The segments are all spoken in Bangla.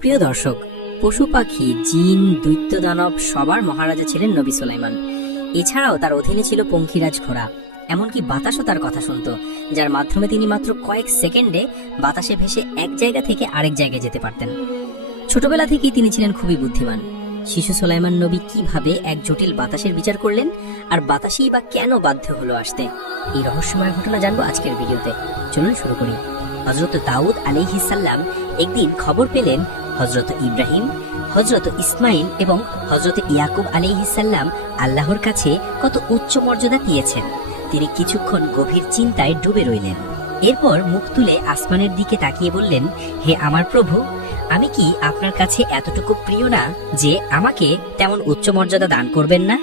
প্রিয় দর্শক, পশু পাখি, জিন, দৈত্য দানব সবার মহারাজা ছিলেন নবী সুলাইমান। এছাড়াও তার অধীনে ছিল পঙ্খিরাজ ঘোড়া, এমনকি বাতাসও তার কথা শুনত, যার মাধ্যমে তিনি মাত্র কয়েক সেকেন্ডে বাতাসে ভেসে এক জায়গা থেকে আরেক জায়গায় যেতে পারতেন। ছোটবেলা থেকেই তিনি ছিলেন খুবই বুদ্ধিমান। শিশু সুলাইমান নবী কিভাবে এক জটিল বাতাসের বিচার করলেন, আর বাতাসই বা কেন বাধ্য হলো আসতে, এই রহস্যময় ঘটনা জানবো আজকের ভিডিওতে। চলুন শুরু করি। হযরত দাউদ আলাইহিস সালাম একদিন খবর পেলেন হযরত ইব্রাহিম, হযরত ইসমাইল এবং হযরত ইয়াকুব আলাইহিস সালাম আল্লাহর কাছে কত উচ্চ মর্যাদা পেয়েছেন। তিনি কিছুক্ষণ গভীর চিন্তায় ডুবে রইলেন। এরপর মুখ তুলে আসমানের দিকে তাকিয়ে বললেন, হে আমার প্রভু, আমি কি আপনার কাছে এতটুকু প্রিয় না যে আমাকে তেমন উচ্চ মর্যাদা দান করবেন না?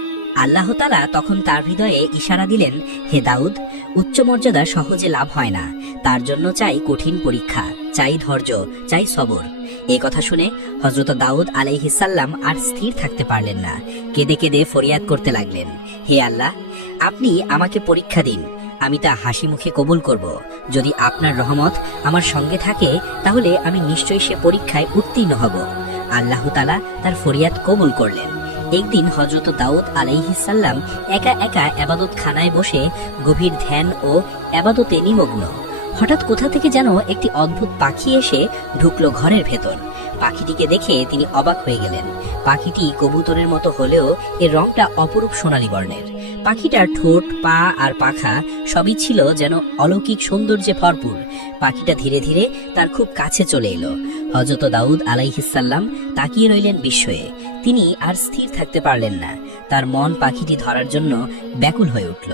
আল্লাহ তাআলা তখন তার হৃদয়ে ইশারা দিলেন, হে দাউদ, উচ্চ মর্যাদা সহজে লাভ হয় না, তার জন্য চাই কঠিন পরীক্ষা, চাই ধৈর্য, চাই সবর। এই কথা শুনে হযরত দাউদ আলাইহিস সালাম আর স্থির থাকতে পারলেন না। কেঁদে কেঁদে ফরিয়াদ করতে লাগলেন, হে আল্লাহ, আপনি আমাকে পরীক্ষা দিন, আমি তা হাসি মুখে কবুল করব। যদি আপনার রহমত আমার সঙ্গে থাকে তাহলে আমি নিশ্চয়ই সে পরীক্ষায় উত্তীর্ণ হব। আল্লাহ তাআলা তার ফরিয়াদ কবুল করলেন। একদিন হযরত দাউদ আলাইহিস সালাম একা একা ইবাদত খানায় বসে গভীর ধ্যান ও ইবাদতে নিমগ্ন। হঠাৎ কোথা থেকে যেন একটি অদ্ভুত পাখি এসে ঢুকলো ঘরের ভেতর। পাখিটিকে দেখে তিনি অবাক হয়ে গেলেন। পাখিটি কবুতরের মতো হলেও এর রংটা অপরূপ সোনালী বর্ণের। পাখিটার ঠোঁট, পা আর পাখা সবই ছিল যেন অলৌকিক সৌন্দর্যে ভরপুর। পাখিটা ধীরে ধীরে তার খুব কাছে চলে এলো। হযরত দাউদ আলাইহিস সালাম তাকিয়ে রইলেন বিস্ময়ে। তিনি আর স্থির থাকতে পারলেন না। তার মন পাখিটি ধরার জন্য ব্যাকুল হয়ে উঠল।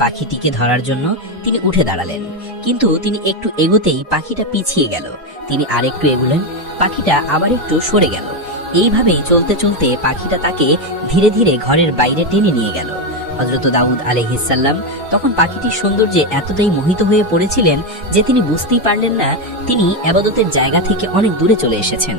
পাখিটিকে ধরার জন্য তিনি উঠে দাঁড়ালেন, কিন্তু তিনি একটু এগোতেই পাখিটা পিছিয়ে গেল। তিনি আরেকটু এগোলেন, পাখিটা আবার একটু সরে গেল। এইভাবেই চলতে চলতে পাখিটা তাকে ধীরে ধীরে ঘরের বাইরে টেনে নিয়ে গেল। হযরত দাউদ আলাইহিস সালাম তখন পাখিটির সৌন্দর্যে এতটাই মোহিত হয়ে পড়েছিলেন যে তিনি বুঝতেই পারলেন না তিনি ইবাদতের জায়গা থেকে অনেক দূরে চলে এসেছেন।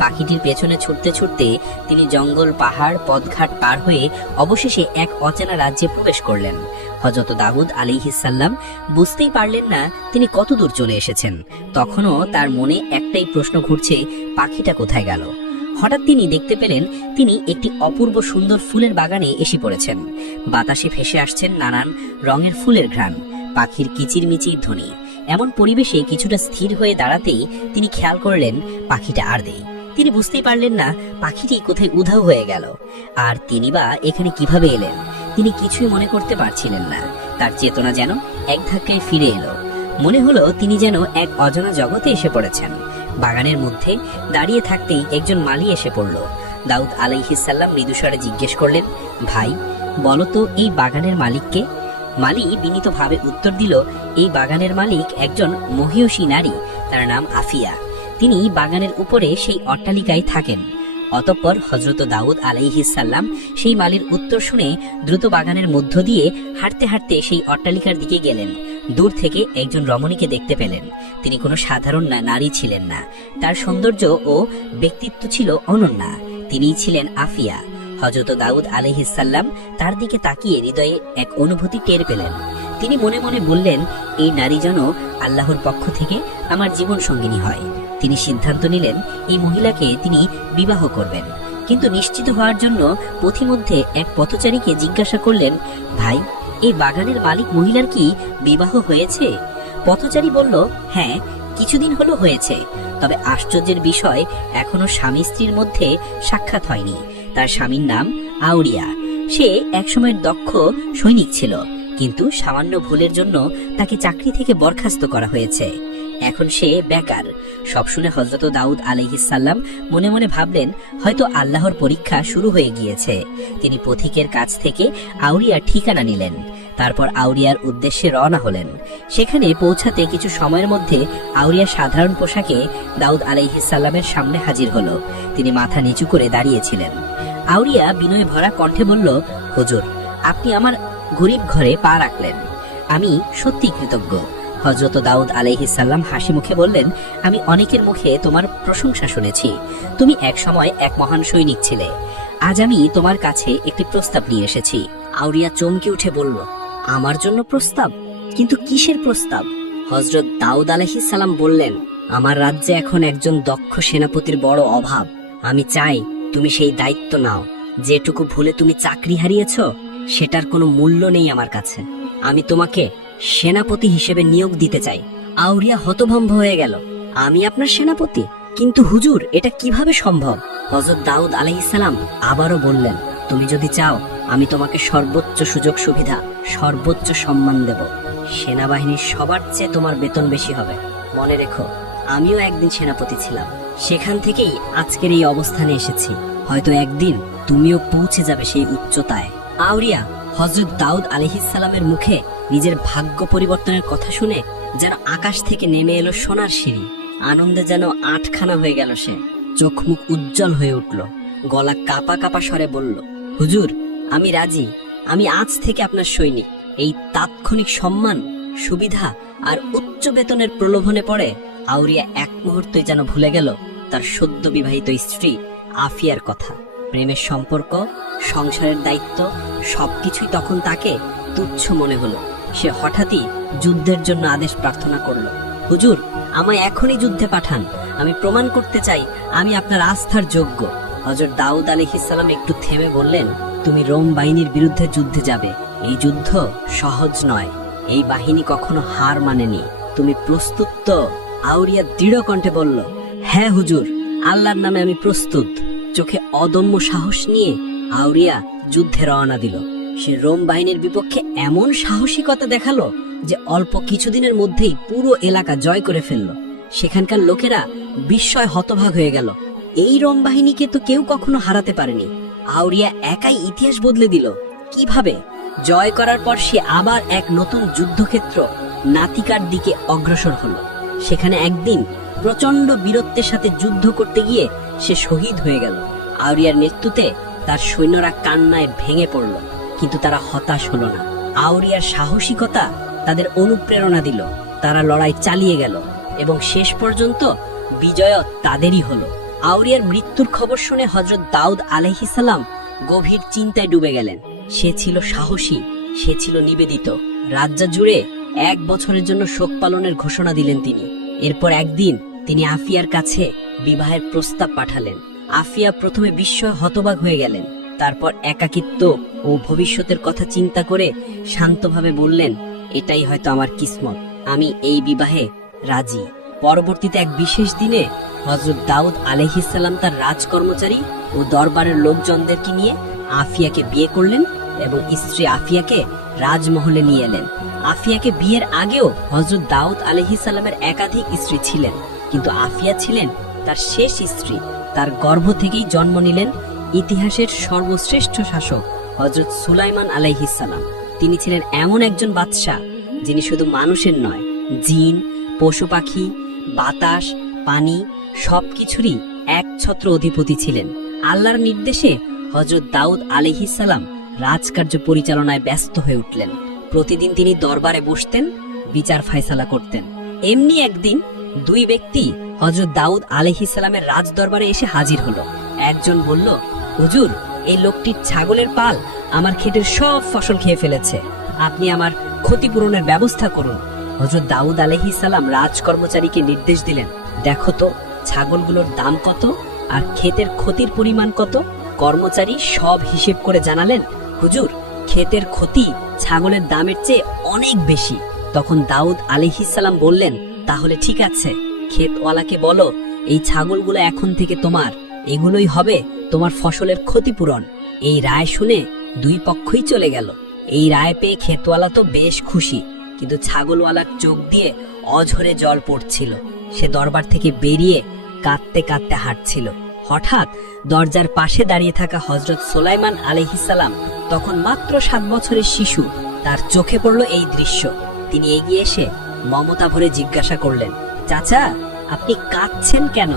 পাখিটির পেছনে ছুটতে ছুটতে তিনি জঙ্গল, পাহাড়, পথঘাট পার হয়ে অবশেষে এক অচেনা রাজ্যে প্রবেশ করলেন। হযরত দাউদ আলাইহিস সালাম বুঝতেই পারলেন না তিনি কত দূর চলে এসেছেন। তখনও তার মনে একটাই প্রশ্ন ঘুরছে, পাখিটা কোথায় গেল? হঠাৎ তিনি দেখতে পেলেন তিনি একটি অপূর্ব সুন্দর ফুলের বাগানে এসে পড়েছেন। বাতাসে ভেসে আসছেন নানান রঙের ফুলের ঘ্রাণ, পাখির কিচিরমিচির ধ্বনি। এমন পরিবেশে কিছুটা স্থির হয়ে দাঁড়াতেই তিনি খেয়াল করলেন পাখিটা আর নেই। তিনি বুঝতেই পারলেন না পাখিটি কোথায় উধাও হয়ে গেল, আর তিনি বা এখানে কিভাবে এলেন। তিনি কিছুই মনে করতে পারছিলেন না। তার চেতনা যেন এক ধাক্কায় ফিরে এলো। মনে হলো তিনি যেন এক অজানা জগতে এসে পড়েছেন। বাগানের মধ্যে দাঁড়িয়ে থাকতেই একজন মালি এসে পড়ল। দাউদ আলাইহিস সালাম মৃদুস্বরে জিজ্ঞেস করলেন, ভাই, বলো তো এই বাগানের মালিককে? মালি বিনীতভাবে উত্তর দিল, এই বাগানের মালিক একজন মহিয়সী নারী, তার নাম আফিয়া। তিনি বাগানের উপরে সেই অট্টালিকায় থাকেন। অতঃপর হযরত দাউদ আলাইহিস সালাম সেই মালির উত্তর শুনে দ্রুত বাগানের মধ্য দিয়ে হাঁটতে হাঁটতে সেই অট্টালিকার দিকে গেলেন। দূর থেকে একজন রমণীকে দেখতে পেলেন। তিনি কোনো সাধারণ নারী ছিলেন না, তার সৌন্দর্য ও ব্যক্তিত্ব ছিল অনন্য। তিনিই ছিলেন আফিয়া। হযরত দাউদ আলাইহিস সালাম তার দিকে তাকিয়ে হৃদয়ে এক অনুভূতি টের পেলেন। তিনি মনে মনে বললেন, এই নারী যেন আল্লাহর পক্ষ থেকে আমার জীবন সঙ্গিনী হয়। তিনি সিদ্ধান্ত নিলেন এই মহিলাকে তিনি বিবাহ করবেন। কিন্তু নিশ্চিত হওয়ার জন্য পথিমধ্যে এক পথচারীকে জিজ্ঞাসা করলেন, ভাই, এই বাগানের মালিক মহিলার কি বিবাহ হয়েছে? পথচারী বলল, হ্যাঁ, কিছুদিন হলো হয়েছে, তবে আশ্চর্যের বিষয় এখনো স্বামী স্ত্রীর মধ্যে সাক্ষাৎ হয়নি। তার স্বামীর নাম আউরিয়া। সে একসময়ের দক্ষ সৈনিক ছিল, কিন্তু সামান্য ভুলের জন্য তাকে চাকরি থেকে বরখাস্ত করা হয়েছে। এখন সে বেকার। সব শুনে হযরত দাউদ আলাইহিস সালাম মনে মনে ভাবলেন, হয়তো আল্লাহর পরীক্ষা শুরু হয়ে গিয়েছে। তিনি পথিকের কাছ থেকে আউরিয়ার ঠিকানা নিলেন। তারপর আউরিয়ার উদ্দেশ্যে রওনা হলেন। সেখানে পৌঁছাতে কিছু সময়ের মধ্যে আউরিয়া সাধারণ পোশাকে দাউদ আলাইহিস সালামের সামনে হাজির হলো। তিনি মাথা নিচু করে দাঁড়িয়েছিলেন। আউরিয়া বিনয়ে ভরা কণ্ঠে বলল, হুজুর, আপনি আমার গরিব ঘরে পা রাখলেন, আমি সত্যি কৃতজ্ঞ। হযরত দাউদ আলাইহিস সালাম হাসি মুখে বললেন, আমি অনেকের মুখে তোমার প্রশংসা শুনেছি। তুমি এক সময় এক মহান সৈনিক ছিলে। আজ আমি তোমার কাছে একটি প্রস্তাব নিয়ে এসেছি। আউরিয়া চমকে উঠে বলল, আমার জন্য প্রস্তাব? কিন্তু কিসের প্রস্তাব? হযরত দাউদ আলাইহিস সালাম বললেন, আমার রাজ্যে এখন একজন দক্ষ সেনাপতির বড় অভাব। আমি চাই তুমি সেই দায়িত্ব নাও। যেটুকু ভুলে তুমি চাকরি হারিয়েছ সেটার কোনো মূল্য নেই আমার কাছে। আমি তোমাকে সেনাপতি হিসেবে নিয়োগ দিতে চাই। আউরিয়া হতভম্ব হয়ে গেল। আমি আপনার সেনাপতি? কিন্তু হুজুর, এটা কিভাবে সম্ভব? হযরত দাউদ আলাইহিস সালাম আবারও বললেন, তুমি যদি চাও আমি তোমাকে সর্বোচ্চ সুযোগ সুবিধা, সর্বোচ্চ সম্মান দেব। সেনাবাহিনীর সবার চেয়ে তোমার বেতন বেশি হবে। মনে রেখো, আমিও একদিন সেনাপতি ছিলাম। সেখান থেকেই আজকের এই অবস্থানে এসেছি। হয়তো একদিন তুমিও পৌঁছে যাবে সেই উচ্চতায়। আউরিয়া হযরত দাউদ আলাইহিস সালামের মুখে নিজের ভাগ্য পরিবর্তনের কথা শুনে যেন আকাশ থেকে নেমে এলো সোনার সিঁড়ি। আনন্দে যেন আটখানা হয়ে গেল সে। চোখ মুখ উজ্জ্বল হয়ে উঠল। গলা কাপা কাপা স্বরে বলল, হুজুর, আমি রাজি। আমি আজ থেকে আপনার সৈনিক। এই তাৎক্ষণিক সম্মান, সুবিধা আর উচ্চ বেতনের প্রলোভনে পড়ে আউরিয়া এক মুহূর্তে যেন ভুলে গেল তার সদ্য বিবাহিত স্ত্রী আফিয়ার কথা। প্রেমের সম্পর্ক, সংসারের দায়িত্ব সবকিছুই তখন তাকে তুচ্ছ মনে হলো। সে হঠাৎই যুদ্ধের জন্য আদেশ প্রার্থনা করল। হুজুর, আমায় এখনই যুদ্ধে পাঠান। আমি প্রমাণ করতে চাই আমি আপনার আস্থার যোগ্য। হযরত দাউদ আলাইহিস সালাম একটু থেমে বললেন, তুমি রোম বাহিনীর বিরুদ্ধে যুদ্ধে যাবে। এই যুদ্ধ সহজ নয়। এই বাহিনী কখনো হার মানেনি। তুমি প্রস্তুত তো? আউরিয়া দৃঢ় কণ্ঠে বলল, হ্যাঁ হুজুর, আল্লাহর নামে আমি প্রস্তুত। চোখে অদম্য সাহস নিয়ে আউরিয়া যুদ্ধে রওনা দিল। সে রোম বাহিনীর বিপক্ষে এমন সাহসিকতা দেখালো যে অল্প কিছুদিনের মধ্যেই পুরো এলাকা জয় করে ফেলল। সেখানকার লোকেরা বিস্ময় হতভাগ হয়ে গেল। এই রোম বাহিনীকে তো কেউ কখনো হারাতে পারেনি। আউরিয়া একাই ইতিহাস বদলে দিল। কিভাবে? জয় করার পর সে আবার এক নতুন যুদ্ধক্ষেত্র নাতিকার দিকে অগ্রসর হলো। সেখানে একদিন প্রচন্ড বীরত্বের সাথে যুদ্ধ করতে গিয়ে সে শহীদ হয়ে গেল। আউরিয়ার মৃত্যুতে তার সৈন্যরা কান্নায় ভেঙে পড়ল, কিন্তু তারা হতাশ হলো না। আউরিয়ার সাহসিকতা তাদের অনুপ্রেরণা দিল। তারা লড়াই চালিয়ে গেল এবং শেষ পর্যন্ত বিজয় তাদেরই হলো। আউরিয়ার মৃত্যুর খবর শুনে হযরত দাউদ আলাইহিস সালাম গভীর চিন্তায় ডুবে গেলেন। সে ছিল সাহসী, সে ছিল নিবেদিত। রাজ্য জুড়ে 1 বছরের জন্য শোক পালনের ঘোষণা দিলেন তিনি। এরপর একদিন তিনি আফিয়ার কাছে বিবাহের প্রস্তাব পাঠালেন। আফিয়া প্রথমে বিস্ময়ে হতবাক হয়ে গেলেন। তারপর একাকিত্ব ও ভবিষ্যতের কথা চিন্তা করে শান্তভাবে বললেন, এটাই হয়তো আমার কিসমত। আমি এই বিবাহে রাজি। পরবর্তীতে এক বিশেষ দিনে হযরত দাউদ আলাইহিস সালাম তার রাজকর্মচারী ও দরবারের লোকজনদেরকে নিয়ে আফিয়াকে বিয়ে করলেন এবং স্ত্রী আফিয়াকে রাজমহলে নিয়ে এলেন। আফিয়াকে বিয়ের আগেও হযরত দাউদ আলাইহিস সালামের একাধিক স্ত্রী ছিলেন, কিন্তু আফিয়া ছিলেন তার শেষ স্ত্রী। তার গর্ভ থেকেই জন্ম নিলেন ইতিহাসের সর্বশ্রেষ্ঠ শাসক হযরত সুলাইমান আলাইহিস সালাম। তিনি ছিলেন এমন একজন বাদশাহ যিনি শুধু মানুষের নয়, জিন, পশু পাখি, বাতাস, পানি সবকিছুরই একছত্র অধিপতি ছিলেন। আল্লাহর নির্দেশে হযরত দাউদ আলাইহিস সালাম রাজকার্য পরিচালনায় ব্যস্ত হয়ে উঠলেন। প্রতিদিন তিনি দরবারে বসতেন, বিচার ফায়সালা করতেন। এমনি একদিন 2 ব্যক্তি হযরত দাউদ আলাইহিস সালামের রাজ দরবারে এসে হাজির হলো। একজন বলল, হুজুর, এই লোকটির ছাগলের পাল আমার ক্ষেতের সব ফসল খেয়ে ফেলেছে। আপনি আমার ক্ষতিপূরণের ব্যবস্থা করুন। হযরত দাউদ আলাইহিস সালাম রাজকর্মচারীকে নির্দেশ দিলেন, দেখো তো ছাগলগুলোর দাম কত আর ক্ষেতের ক্ষতির পরিমাণ কত। কর্মচারী সব হিসেব করে জানালেন, হুজুর, ক্ষেতের ক্ষতি ছাগলের দামের চেয়ে অনেক বেশি। তখন দাউদ আলাইহিস সালাম বললেন, তাহলে ঠিক আছে, ক্ষেতওয়ালাকে বলো এই ছাগলগুলো এখন থেকে তোমার। এগুলোই হবে তোমার ফসলের ক্ষতিপূরণ। এই রায় শুনে 2 পক্ষই চলে গেল। এই রায় পেয়ে ক্ষেতওয়ালা তো বেশ খুশি, কিন্তু ছাগলওয়ালার চোখ দিয়ে অঝরে জল পড়ছিল। সে দরবার থেকে বেরিয়ে কাঁদতে কাঁদতে হাঁটছিল। হঠাৎ দরজার পাশে দাঁড়িয়ে থাকা হযরত সুলাইমান আলাইহিস সালাম, তখন মাত্র 7 বছরের শিশু, তার চোখে পড়ল এই দৃশ্য। তিনি এগিয়ে এসে মমতা ভরে জিজ্ঞাসা করলেন, চাচা, আপনি কাঁদছেন কেন?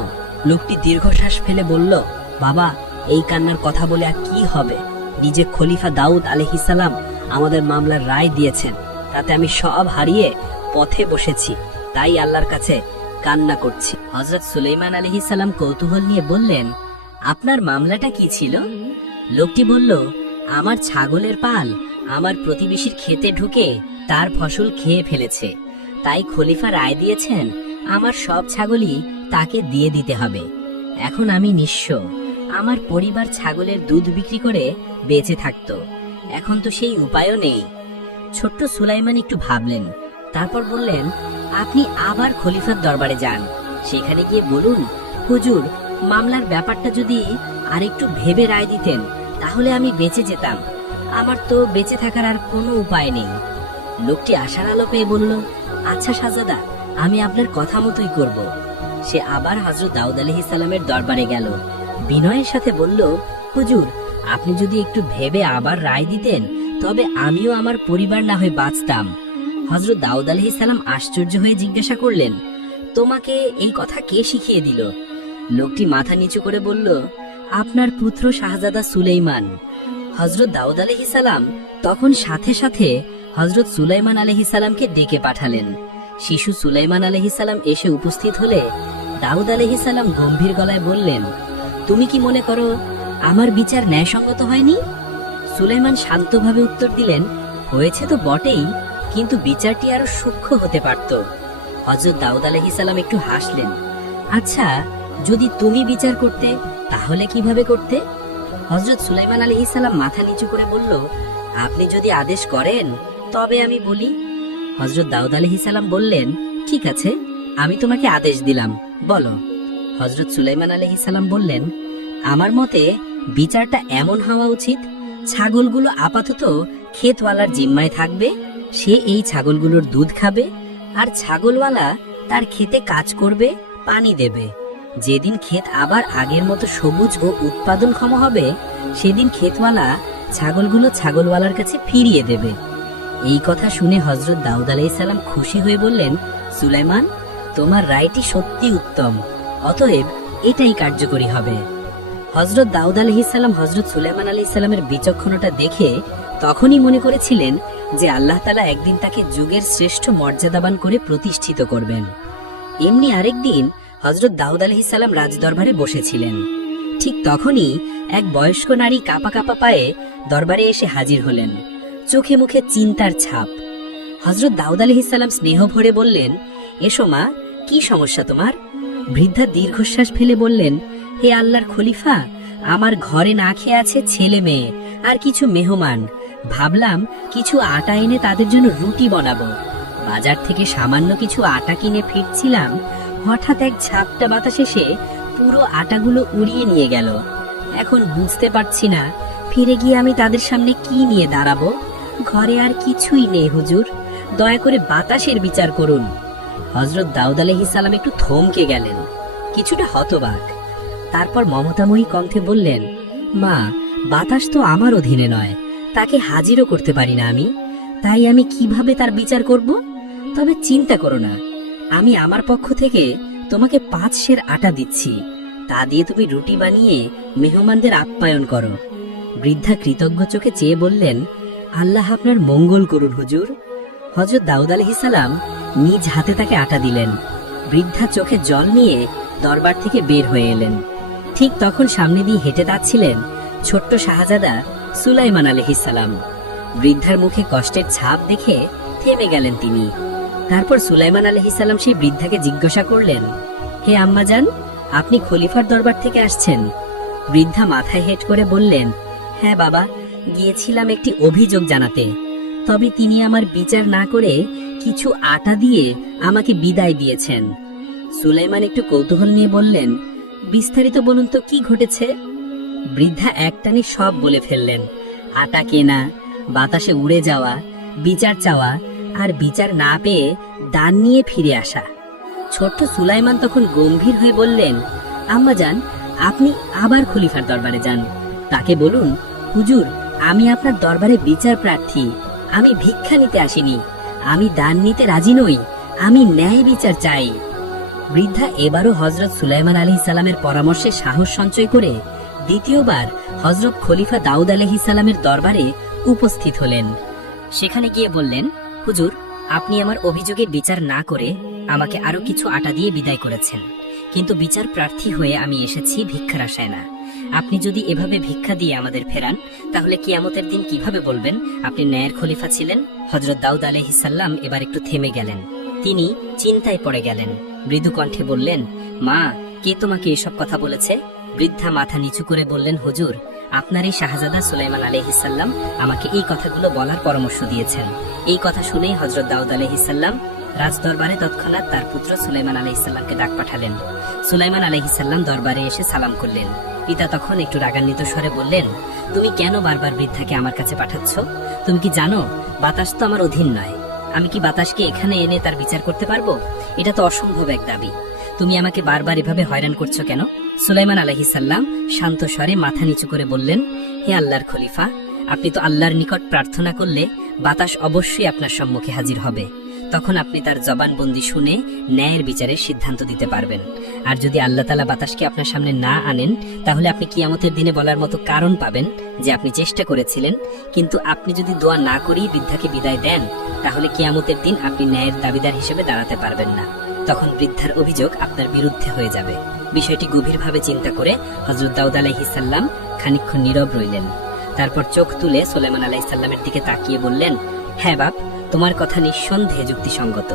লোকটি দীর্ঘশ্বাস ফেলে বলল, বাবা, এই কান্নার কথা বলে আর কি হবে? নিজে খলিফা দাউদ আলাইহিস সালাম আমাদের মামলার রায় দিয়েছেন, তাতে আমি সব হারিয়ে পথে বসেছি, তাই আল্লাহর কাছে কান্না করছি। হযরত সুলাইমান আলাইহিস সালাম কৌতূহল নিয়ে বললেন, আপনার মামলাটা কি ছিল? লোকটি বলল, আমার ছাগলের পাল আমার প্রতিবেশীর ক্ষেতে ঢুকে তার ফসল খেয়ে ফেলেছে, তাই খলিফা রায় দিয়েছেন আমার সব ছাগলই তাকে দিয়ে দিতে হবে। এখন আমি নিঃস্ব, আমার পরিবার ছাগলের দুধ বিক্রি করে বেঁচে থাকতো, এখন তো সেই উপায়ও নেই। ছোট্ট সুলাইমান একটু ভাবলেন, তারপর বললেন, আপনি আবার খলিফার দরবারে যান, সেখানে গিয়ে বলুন, হুজুর, মামলার ব্যাপারটা যদি আরেকটু ভেবে রায় দিতেন তাহলে আমি বেঁচে যেতাম, আমার তো বেঁচে থাকার আর কোনো উপায় নেই। লোকটি আশার আলো পেয়ে বলল, আচ্ছা শাহজাদা, আমি আপনার কথা মতোই করব। সে আবার হযরত দাউদ আলাইহিস সালামের দরবারে গেল, বিনয়ের সাথে বলল, হুজুর, আপনি যদি একটু ভেবে আবার রায় দিতেন তবে আমিও আমার পরিবার না হয়ে বাঁচতাম। হযরত দাউদ আলাইহিস সালাম আশ্চর্য হয়ে জিজ্ঞাসা করলেন, তোমাকে এই কথা কে শিখিয়ে দিল? লোকটি মাথা নিচু করে বলল, আপনার পুত্র শাহজাদা সুলাইমান। হযরত দাউদ আলাইহিস সালাম তখন সাথে সাথে হযরত সুলাইমান আলাইহিস সালামকে ডেকে পাঠালেন। শিশু সুলাইমান আলাইহিস সালাম এসে উপস্থিত হলে দাউদ আলাইহিস সালাম গম্ভীর গলায় বললেন, তুমি কি মনে করো আমার বিচার ন্যায়সঙ্গত হয়নি? সুলাইমান শান্তভাবে উত্তর দিলেন, হয়েছে তো বটেই, কিন্তু বিচারটি আরো সূক্ষ্ম হতে পারত। হযরত দাউদ আলাইহিস সালাম একটু হাসলেন, আচ্ছা, যদি তুমি বিচার করতে তাহলে কিভাবে করতে? হযরত সুলাইমান আলাইহিস সালাম মাথা নিচু করে বলল, আপনি যদি আদেশ করেন তবে আমি বলি। হযরত দাউদ আলাইহিস সালাম বললেন, ঠিক আছে, আমি তোমাকে আদেশ দিলাম, বলো। হযরত সুলাইমান আলাইহিস সালাম বললেন, আমার মতে বিচারটা এমন হওয়া উচিত, ছাগলগুলো আপাতত ক্ষেতওয়ালার জিম্মায় থাকবে, সে এই ছাগলগুলোর দুধ খাবে, আর ছাগলওয়ালা তার ক্ষেতে কাজ করবে, পানি দেবে। যেদিন ক্ষেত আবার আগের মতো সবুজ ও উৎপাদনক্ষম হবে, সেদিন ক্ষেতওয়ালা ছাগলগুলো ছাগলওয়ালার কাছে ফিরিয়ে দেবে। এই কথা শুনে হযরত দাউদ আলাইহিস সালাম খুশি হয়ে বললেন, সুলাইমান, তোমার রায়টি সত্যি উত্তম, অতএব এটাই কার্যকরী হবে। হযরত দাউদ আলাইহিস সালাম হযরত সুলাইমান আলাইহিস সালামের বিচক্ষণতা দেখে তখনই মনে করেছিলেন যে আল্লাহ তাআলা একদিন তাকে যুগের শ্রেষ্ঠ মর্যাদাবান করে প্রতিষ্ঠিত করবেন। এমনি আরেকদিন হযরত দাউদ আলাইহিস সালাম রাজদরবারে বসেছিলেন। ঠিক তখনই এক বয়স্ক নারী কাঁপা কাঁপা পায়ে দরবারে এসে হাজির হলেন, চোখে মুখে চিন্তার ছাপ। হযরত দাউদ আলাইহিস সালাম স্নেহ ভরে বললেন, এসো মা, কি সমস্যা তোমার? বৃদ্ধা দীর্ঘশ্বাস ফেলে বললেন, হে আল্লাহর খলিফা, আমার ঘরে না খেয়ে আছে ছেলে মেয়ে আর কিছু মেহমান, ভাবলাম কিছু আটা এনে তাদের জন্য রুটি বানাবো। বাজার থেকে সামান্য কিছু আটা কিনে ফিরছিলাম, হঠাৎ এক ঝাপটা বাতাস এসে পুরো আটাগুলো উড়িয়ে নিয়ে গেল। এখন বুঝতে পারছি না ফিরে গিয়ে আমি তাদের সামনে কি নিয়ে দাঁড়াবো। ঘরে আর কিছুই নেই হুজুর, দয়া করে বাতাসের বিচার করুন। হযরত দাউদ আলাইহিস সালাম একটু থমকে গেলেন, কিছুটা হতবাক। তারপর মমতাময়ী কণ্ঠে বললেন, মা, বাতাস তো আমার অধীনে নয়, তাকে হাজিরও করতে পারি না আমি, তাই আমি কিভাবে তার বিচার করব? তবে চিন্তা করো না, আমি আমার পক্ষ থেকে তোমাকে 5 সের আটা দিচ্ছি, তা দিয়ে তুমি রুটি বানিয়ে মেহমানদের আপ্যায়ন করো। বৃদ্ধা কৃতজ্ঞ চোখে চেয়ে বললেন, আল্লাহ আপনার মঙ্গল করুন হুজুর। হযরত দাউদ আলাইহিস সালাম নিজ হাতে তাকে আটা দিলেন। বৃদ্ধা চোখে জল নিয়ে দরবার থেকে বের হয়ে এলেন। ঠিক তখন সামনে দিয়ে হেঁটে যাচ্ছিলেন ছোট্ট শাহজাদা সুলাইমান আলাইহিস সালাম। বৃদ্ধার মুখে কষ্টের ছাপ দেখে থেমে গেলেন তিনি। তারপর সুলাইমান আলাইহিস সালাম সেই বৃদ্ধাকে জিজ্ঞাসা করলেন, হে আম্মাজান, আপনি খলিফার দরবার থেকে আসছেন? বৃদ্ধা মাথায় হেঁট করে বললেন, হ্যাঁ বাবা, গিয়েছিলাম একটি অভিযোগ জানাতে, তবে তিনি আমার বিচার না করে কিছু আটা দিয়ে আমাকে বিদায় দিয়েছেন। সুলাইমান একটু কৌতূহল নিয়ে বললেন, বিস্তারিত বলুন তো, কি ঘটেছে? বৃদ্ধা একটানে সব বলে ফেললেন, আটা কেনা, বাতাসে উড়ে যাওয়া, বিচার চাওয়া, আর বিচার না পেয়ে দান নিয়ে ফিরে আসা। ছোট্ট সুলাইমান তখন গম্ভীর হয়ে বললেন, আম্মাজান, আপনি আবার খলিফার দরবারে যান, তাকে বলুন, হুজুর, আমি আপনার দরবারে বিচার প্রার্থী, আমি ভিক্ষা নিতে আসিনি, আমি দান নিতে রাজি নই, আমি ন্যায় বিচার চাই। বৃদ্ধা এবারও হযরত সুলাইমান আলাইহিস সালামের পরামর্শে সাহস সঞ্চয় করে দ্বিতীয়বার হযরত খলিফা দাউদ আলাইহিস সালামের দরবারে উপস্থিত হলেন। সেখানে গিয়ে বললেন, হুজুর, আপনি আমার অভিযোগের বিচার না করে আমাকে আরো কিছু আটা দিয়ে বিদায় করেছেন, কিন্তু বিচার প্রার্থী হয়ে আমি এসেছি ভিক্ষার আশায় না। আপনি যদি এভাবে ভিক্ষা দিয়ে আমাদের ফেরান, তাহলে কিয়ামতের দিন কিভাবে বলবেন আপনি ন্যায়ের খলিফা ছিলেন? হযরত দাউদ আলাইহিস সালাম এবার একটু থেমে গেলেন, তিনি চিন্তায় পড়ে গেলেন। মৃদু কণ্ঠে বললেন, মা, কে তোমাকে এসব কথা বলেছে? বৃদ্ধা মাথা নিচু করে বললেন, হুজুর, আপনার এই শাহজাদা সুলাইমান আলাইহিসসালাম আমাকে এই কথাগুলো বলার পরামর্শ দিয়েছেন। এই কথা শুনেই হযরত দাউদ আলাইহিসসালাম রাজদরবারে তৎক্ষণাৎ তার পুত্র সুলাইমান আলাইহিসসালামকে ডাক পাঠালেন। সুলাইমান আলাইহিসসালাম দরবারে এসে সালাম করলেন। পিতা তখন একটু রাগান্বিত স্বরে বললেন, তুমি কেন বারবার বৃদ্ধাকে আমার কাছে পাঠাচ্ছ? তুমি কি জানো বাতাস তো আমার অধীন নয়? আমি কি বাতাসকে এখানে এনে তার বিচার করতে পারবো? এটা তো অসম্ভব এক দাবি। তুমি আমাকে বারবার এভাবে হয়রান করছো কেন? সুলাইমান আলাইহিসসালাম শান্ত স্বরে মাথা নিচু করে বললেন, হে আল্লাহর খলিফা, আপনি তো আল্লাহর নিকট প্রার্থনা করলে বাতাস অবশ্যই আপনার সম্মুখে হাজির হবে। তখন আপনি তার জবানবন্দি শুনে ন্যায়ের বিচারের সিদ্ধান্ত দিতে পারবেন। আর যদি আল্লাহ তাআলা বাতাসকে আপনার সামনে না আনেন, তাহলে আপনি কিয়ামতের দিনে বলার মতো কারণ পাবেন যে আপনি চেষ্টা করেছিলেন, কিন্তু আপনি যদি দোয়া না করেই বৃদ্ধাকে বিদায় দেন, তাহলে কিয়ামতের দিন আপনি ন্যায়ের দাবিদার হিসেবে দাঁড়াতে পারবেন না। তখন বৃদ্ধার অভিযোগ আপনার বিরুদ্ধে হয়ে যাবে। বিষয়টি গভীরভাবে চিন্তা করে হযরত দাউদ আলাইহিসসালাম খানিকক্ষণ নীরব রইলেন। তারপর চোখ তুলে সুলাইমান আলাইহিসসালামের দিকে তাকিয়ে বললেন, হ্যাঁ বাপ, তোমার কথা নিঃসন্দেহে যুক্তিসঙ্গত।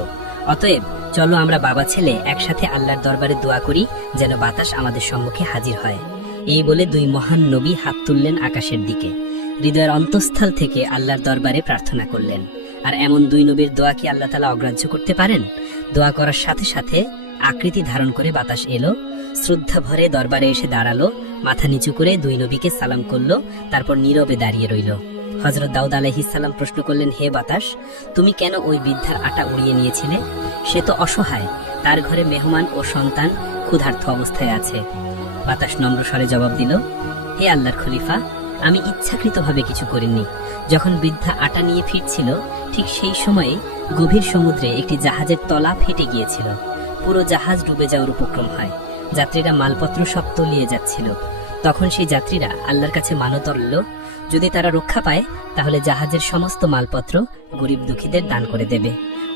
অতএব চলো আমরা বাবা ছেলে একসাথে আল্লাহর দরবারে দোয়া করি যেন বাতাস আমাদের সম্মুখে হাজির হয়। এই বলে দুই মহান নবী হাত তুললেন আকাশের দিকে, হৃদয়ের অন্তঃস্থল থেকে আল্লাহর দরবারে প্রার্থনা করলেন। আর এমন দুই নবীর দোয়া কি আল্লাহ তাআলা অগ্রাহ্য করতে পারেন? দোয়া করার সাথে সাথে আকৃতি ধারণ করে বাতাস এলো, শ্রদ্ধা ভরে দরবারে এসে দাঁড়ালো, মাথা নিচু করে দুই নবীকে সালাম করলো, তারপর নীরবে দাঁড়িয়ে রইল। হযরত দাউদ আলাইহিসসালাম প্রশ্ন করলেন, হে বাতাস, তুমি কেন ওই বৃদ্ধার আটা উড়িয়ে নিয়েছিলে? সে তো অসহায়, তার ঘরে মেহমান ও সন্তান ক্ষুধার্ত অবস্থায় আছে। বাতাস নম্র স্বরে জবাব দিল, হে আল্লাহর খলিফা, আমি ইচ্ছাকৃতভাবে কিছু করিনি। যখন বৃদ্ধা আটা নিয়ে ফিরছিল, ঠিক সেই সময়ে গভীর সমুদ্রে একটি জাহাজের তলা ফেটে গিয়েছিল। পুরো জাহাজ ডুবে যাওয়ার উপক্রম হয়। যাত্রীরা মালপত্র সব তলিয়ে যাচ্ছিল। তখন সেই যাত্রীরা আল্লাহর কাছে মানত করল, যদি তারা রক্ষা পায় তাহলে জাহাজের সমস্ত মালপত্র গরিব দুঃখীদের দান করে দেবে।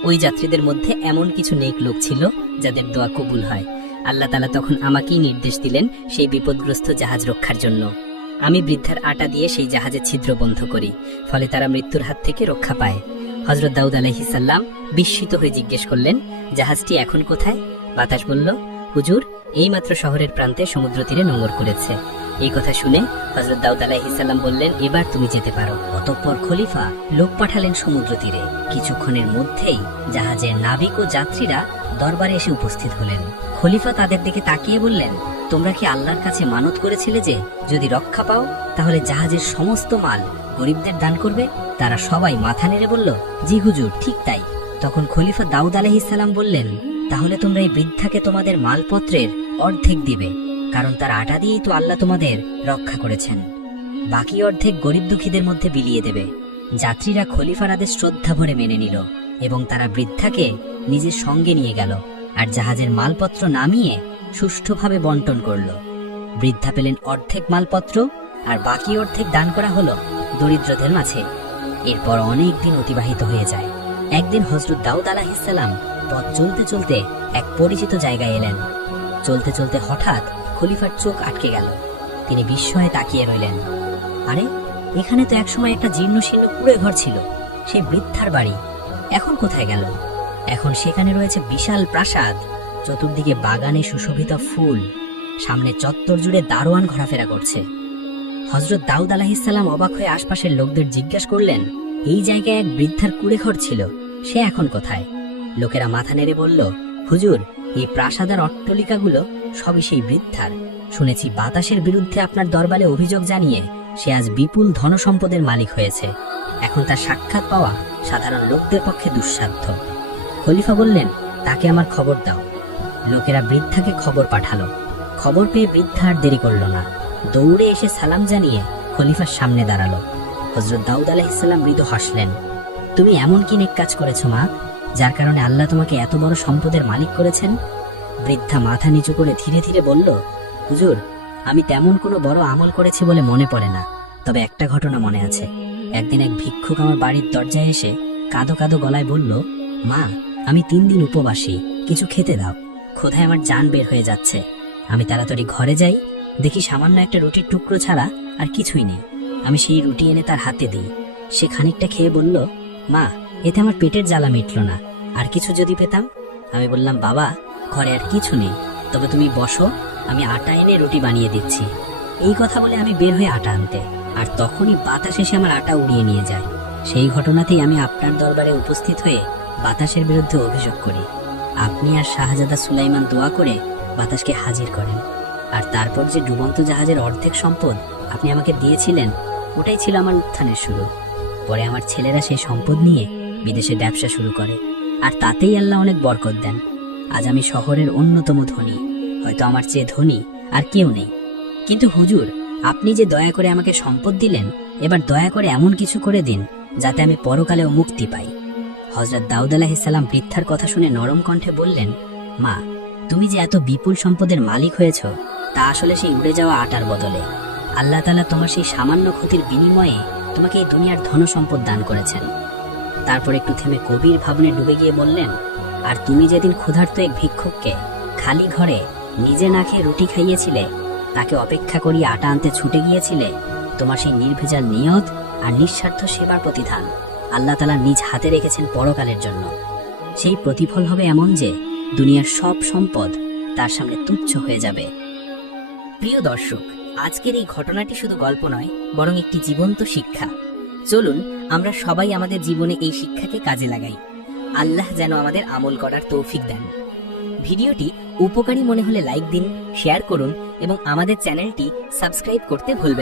ওই যাত্রীদের মধ্যে এমন কিছু নেক লোক ছিল যাদের দোয়া কবুল হয়। আল্লাহ তাআলা তখন আমাকেই নির্দেশ দিলেন সেই বিপদগ্রস্ত জাহাজ রক্ষার জন্য। আমি বৃদ্ধার আটা দিয়ে সেই জাহাজের ছিদ্র বন্ধ করি, ফলে তারা মৃত্যুর হাত থেকে রক্ষা পায়। হযরত দাউদ আলাইহিসসালাম বিস্মিত হয়ে জিজ্ঞেস করলেন, জাহাজটি এখন কোথায়? বাতাস বলল, হুজুর, এইমাত্র শহরের প্রান্তে সমুদ্র তীরে নোঙর করেছে। এই কথা শুনে হযরত দাউদ আলাইহিসসালাম বললেন, এবার তুমি যেতে পারো। অতঃপর খলিফা লোক পাঠালেন সমুদ্র তীরে। কিছুক্ষণের মধ্যেই জাহাজের নাবিক ও যাত্রীরা দরবারে এসে উপস্থিত হলেন। খলিফা তাদের দিকে তাকিয়ে বললেন, তোমরা কি আল্লাহর কাছে মানত করেছিলে যে যদি রক্ষা পাও তাহলে জাহাজের সমস্ত মাল গরিবদের দান করবে? তারা সবাই মাথা নেড়ে বলল, জি হুজুর, ঠিক তাই। তখন খলিফা দাউদ আলাইহিসসালাম বললেন, তাহলে তোমরা এই বৃদ্ধাকে তোমাদের মালপত্রের অর্ধেক দিবে, কারণ তার আটা দিয়েই তো আল্লাহ তোমাদের রক্ষা করেছেন। বাকি অর্ধেক গরিব দুঃখীদের মধ্যে বিলিয়ে দেবে। যাত্রীরা খলিফার আদেশ শ্রদ্ধা ভরে মেনে নিল এবং তারা বৃদ্ধাকে নিজের সঙ্গে নিয়ে গেল আর জাহাজের মালপত্র নামিয়ে সুষ্ঠুভাবে বন্টন করল। বৃদ্ধা পেলেন অর্ধেক মালপত্র আর বাকি অর্ধেক দান করা হলো দরিদ্রদের মাঝে। এরপর অনেক দিন অতিবাহিত হয়ে যায়। একদিন হযরত দাউদ আলাইহিসসালাম পথ চলতে চলতে এক পরিচিত জায়গায় এলেন। চলতে চলতে হঠাৎ খলিফার চোখ আটকে গেল। তিনি বিস্ময়ে তাকিয়ে রইলেন। আরে, এখানে তো একসময় একটা জীর্ণ শীর্ণ কুঁড়ে ঘর ছিল, সেই বৃদ্ধার বাড়ি এখন কোথায় গেল? এখন সেখানে রয়েছে বিশাল প্রাসাদ, চতুর্দিকে বাগানে সুশোভিত ফুল, সামনে চত্বর জুড়ে দারোয়ান ঘোরাফেরা করছে। হযরত দাউদ আলাইহিসসালাম অবাক হয়ে আশপাশের লোকদের জিজ্ঞাসা করলেন, এই জায়গায় এক বৃদ্ধার কুঁড়ে ঘর ছিল, সে এখন কোথায়? লোকেরা মাথা নেড়ে বলল, হুজুর, এই প্রাসাদ আর অট্টালিকাগুলো সবই সেই বৃদ্ধার। শুনেছি বাতাসের বিরুদ্ধে আপনার দরবারে অভিযোগ জানিয়ে সে আজ বিপুল ধনসম্পদের মালিক হয়েছে। এখন তার সাক্ষাৎ পাওয়া সাধারণ লোকদের পক্ষে দুঃসাধ্য। খলিফা বললেন, তাকে আমার খবর দাও। লোকেরা বৃদ্ধাকে খবর পাঠালো। খবর পেয়ে বৃদ্ধা আর দেরি করল না, দৌড়ে এসে সালাম জানিয়ে খলিফার সামনে দাঁড়ালো। হযরত দাউদ আলাইহিসসালাম মৃদু হাসলেন। তুমি এমন কি নেক কাজ করেছো মা, যার কারণে আল্লাহ তোমাকে এত বড় সম্পদের মালিক করেছেন? বৃদ্ধা মাথা নিচু করে ধীরে ধীরে বলল, হুজুর, আমি তেমন কোনো বড় আমল করেছি বলে মনে পড়ে না, তবে একটা ঘটনা মনে আছে। একদিন এক ভিক্ষুক আমার বাড়ির দরজায় এসে কাঁদো কাঁদো গলায় বলল, মা, আমি 3 দিন উপবাসী, কিছু খেতে দাও, ক্ষুধায় আমার জান বের হয়ে যাচ্ছে। আমি তাড়াতাড়ি ঘরে যাই, দেখি সামান্য একটা রুটির টুকরো ছাড়া আর কিছুই নেই। আমি সেই রুটি এনে তার হাতে দিই। সে খানিকটা খেয়ে বলল, মা, এতে আমার পেটের জ্বালা মিটল না, আর কিছু যদি পেতাম। আমি বললাম, বাবা, ঘরে আর কিছু নেই, তবে তুমি বসো, আমি আটা এনে রুটি বানিয়ে দিচ্ছি। এই কথা বলে আমি বের হয়ে আটা আনতে, আর তখনই বাতাস এসে আমার আটা উড়িয়ে নিয়ে যায়। সেই ঘটনাতেই আমি আপনার দরবারে উপস্থিত হয়ে বাতাসের বিরুদ্ধে অভিযোগ করি। আপনি আর শাহজাদা সুলাইমান দোয়া করে বাতাসকে হাজির করেন, আর তারপর যে ডুবন্ত জাহাজের অর্ধেক সম্পদ আপনি আমাকে দিয়েছিলেন, ওটাই ছিল আমার উত্থানের শুরু। পরে আমার ছেলেরা সেই সম্পদ নিয়ে বিদেশে ব্যবসা শুরু করে, আর তাতেই আল্লাহ অনেক বরকত দেন। আজ আমি শহরের অন্যতম ধনী, হয়তো আমার চেয়ে ধনী আর কেউ নেই। কিন্তু হুজুর, আপনি যে দয়া করে আমাকে সম্পদ দিলেন, এবার দয়া করে এমন কিছু করে দিন যাতে আমি পরকালেও মুক্তি পাই। হযরত দাউদ আলাইহিস সালাম বৃদ্ধার কথা শুনে নরম কণ্ঠে বললেন, মা, তুমি যে এত বিপুল সম্পদের মালিক হয়েছ, তা আসলে সেই উড়ে যাওয়া আটার বদলে। আল্লাহ তাআলা তোমার সেই সামান্য ক্ষতির বিনিময়ে তোমাকে এই দুনিয়ার ধন সম্পদ দান করেছেন। তারপর একটু থেমে গভীর ভাবনায় ডুবে গিয়ে বললেন, আর তুমি যেদিন ক্ষুধার্ত এক ভিক্ষুককে খালি ঘরে নিজে না খেয়ে রুটি খাইয়েছিলে, তাকে অপেক্ষা করিয়ে আটা আনতে ছুটে গিয়েছিলে, তোমার সেই নির্ভেজাল নিয়ত আর নিঃস্বার্থ সেবার প্রতিদান আল্লাহ তাআলা নিজ হাতে রেখেছেন পরকালের জন্য। সেই প্রতিফল হবে এমন যে দুনিয়ার সব সম্পদ তার সামনে তুচ্ছ হয়ে যাবে। প্রিয় দর্শক, আজকের এই ঘটনাটি শুধু গল্প নয়, বরং একটি জীবন্ত শিক্ষা। চলুন আমরা সবাই আমাদের জীবনে এই শিক্ষাকে কাজে লাগাই। আল্লাহ যেন আমাদের আমল করার তৌফিক দেন। ভিডিওটি উপকারী মনে হলে লাইক দিন, শেয়ার করুন এবং আমাদের চ্যানেলটি সাবস্ক্রাইব করতে ভুলবেন না।